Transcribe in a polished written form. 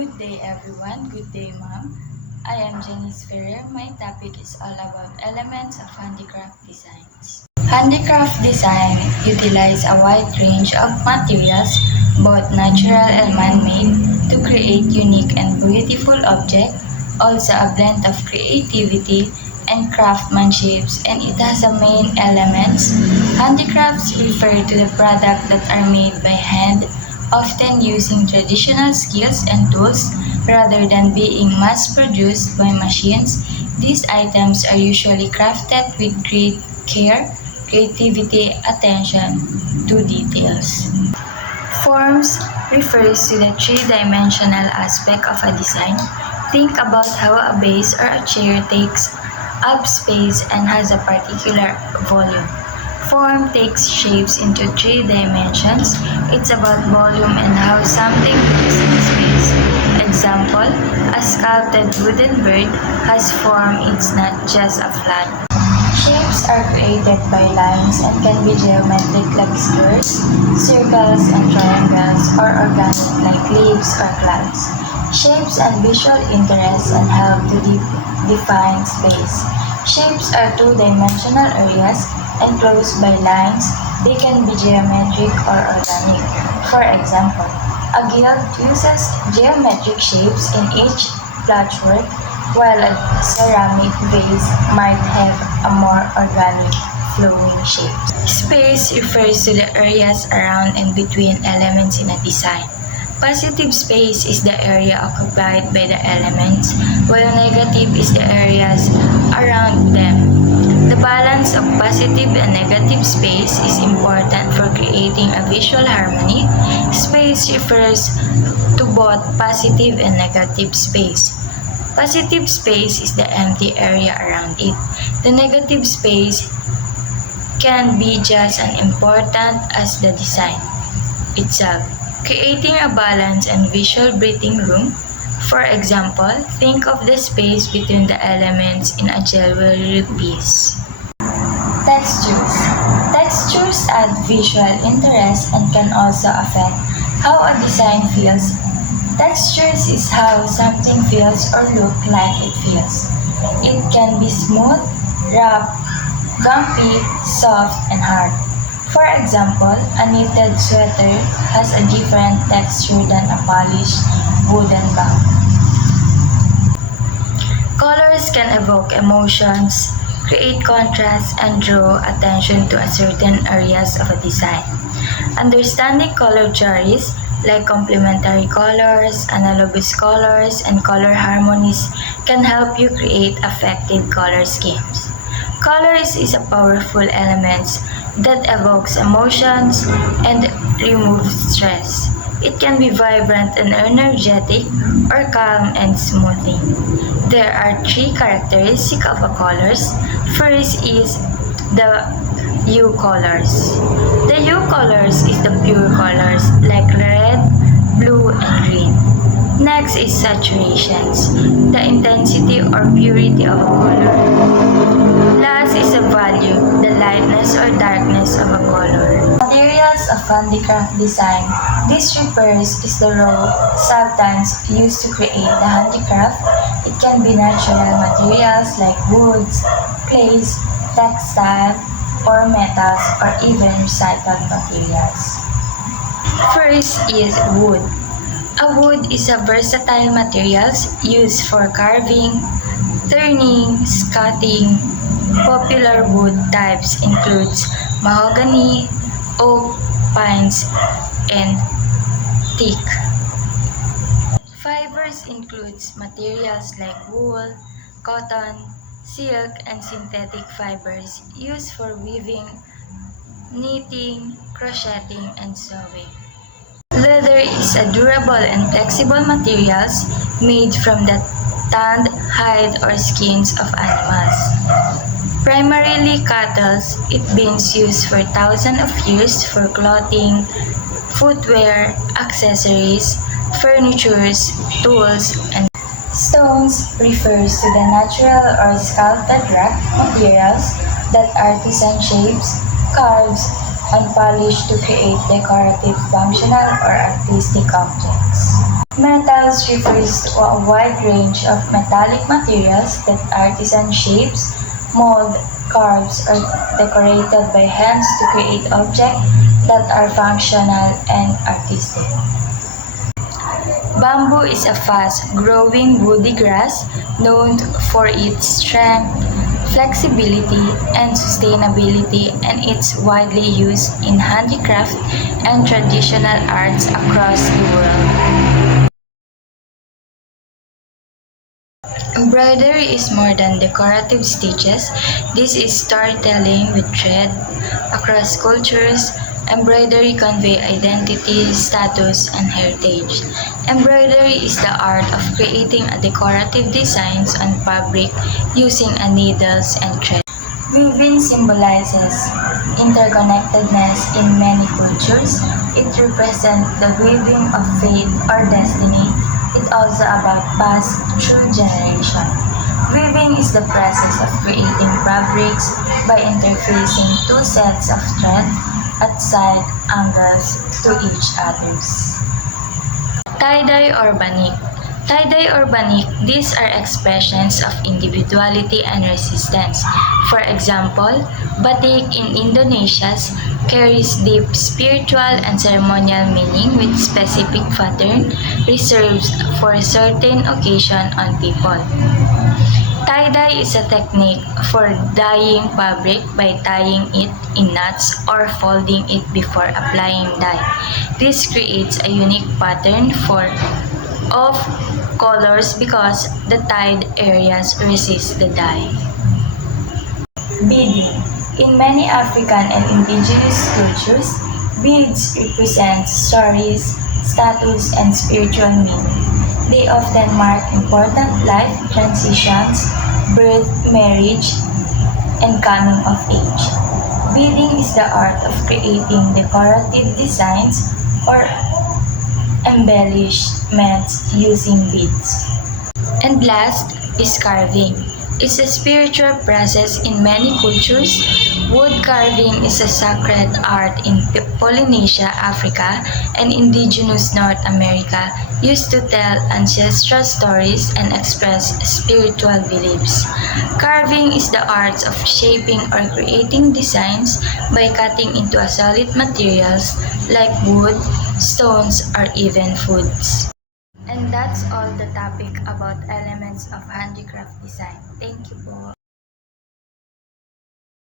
Good day everyone, good day ma'am. I am Janice Ferrer. My topic is all about elements of handicraft designs. Handicraft design utilize a wide range of materials, both natural and man-made, to create unique and beautiful objects, also a blend of creativity and craftsmanship, and it has a main elements. Handicrafts refer to the products that are made by hand, often using traditional skills and tools rather than being mass-produced by machines. These items are usually crafted with great care, creativity, attention to details. Forms refers to the three-dimensional aspect of a design. Think about how a base or a chair takes up space and has a particular volume. Form takes shapes into three dimensions. It's about volume and how something looks in space. Example, a sculpted wooden bird has form, it's not just a flat. Shapes are created by lines and can be geometric like squares, circles, and triangles, or organic like leaves or clouds. Shapes and visual interest and help to define space. Shapes are two-dimensional areas enclosed by lines. They can be geometric or organic. For example, a guild uses geometric shapes in each patchwork, while a ceramic vase might have a more organic, flowing shape. Space refers to the areas around and between elements in a design. Positive space is the area occupied by the elements, while negative is the areas around them. The balance of positive and negative space is important for creating a visual harmony. Space refers to both positive and negative space. Positive space is the empty area around it. The negative space can be just as important as the design itself. Creating a balanced and visual breathing room. For example, think of the space between the elements in a jewelry piece. Textures. Textures add visual interest and can also affect how a design feels. Textures is how something feels or look like it feels. It can be smooth, rough, bumpy, soft, and hard. For example, a knitted sweater has a different texture than a polished wooden bag. Colors can evoke emotions, create contrast, and draw attention to certain areas of a design. Understanding color theories like complementary colors, analogous colors, and color harmonies can help you create effective color schemes. Colors is a powerful element that evokes emotions and removes stress. It can be vibrant and energetic or calm and smoothing. There are three characteristics of a colors. First is the hue colors. The hue colors is the pure colors like red, blue, and green. Next is saturations, the intensity or purity of a color. Last is a value, the lightness or darkness of a color. Materials of handicraft design. This refers is the raw substance used to create the handicraft. It can be natural materials like woods, clays, textile, or metals, or even recycled materials. First is wood. A wood is a versatile material used for carving, turning, cutting. Popular wood types includes mahogany, oak, pines, and teak. Fibers includes materials like wool, cotton, silk, and synthetic fibers used for weaving, knitting, crocheting, and sewing. Leather is a durable and flexible materials made from the tanned hide or skins of animals. Primarily cattle, it been used for thousands of years for clothing, footwear, accessories, furniture, tools, and stones refers to the natural or sculpted rock materials that artisan shapes, carves, and polish to create decorative, functional, or artistic objects. Metals refers to a wide range of metallic materials that artisan shapes, mold, carves, or decorated by hands to create objects that are functional and artistic. Bamboo is a fast-growing woody grass known for its strength, flexibility, and sustainability, and it's widely used in handicraft and traditional arts across the world. Embroidery is more than decorative stitches. This is storytelling with thread. Across cultures, embroidery convey identity, status, and heritage. Embroidery is the art of creating a decorative designs on fabric using a needles and thread. Weaving symbolizes interconnectedness in many cultures. It represents the weaving of fate or destiny. It also about passed through generation. Weaving is the process of creating fabrics by interfacing two sets of thread at side angles to each others. Tie-dye or banik. Tie-dye or banik, these are expressions of individuality and resistance. For example, batik in Indonesia carries deep spiritual and ceremonial meaning with specific pattern reserved for certain occasion on people. Tie-dye is a technique for dyeing fabric by tying it in knots or folding it before applying dye. This creates a unique pattern of colors because the tied areas resist the dye. Beading. In many African and indigenous cultures, beads represent stories, status, and spiritual meaning. They often mark important life transitions, birth, marriage, and coming of age. Beading is the art of creating decorative designs or embellishments using beads. And last is carving. It's a spiritual process in many cultures. Wood carving is a sacred art in Polynesia, Africa, and indigenous North America, used to tell ancestral stories and express spiritual beliefs. Carving is the art of shaping or creating designs by cutting into a solid materials like wood, stones, or even foods. And that's all the topic about elements of handicraft design. Thank you po.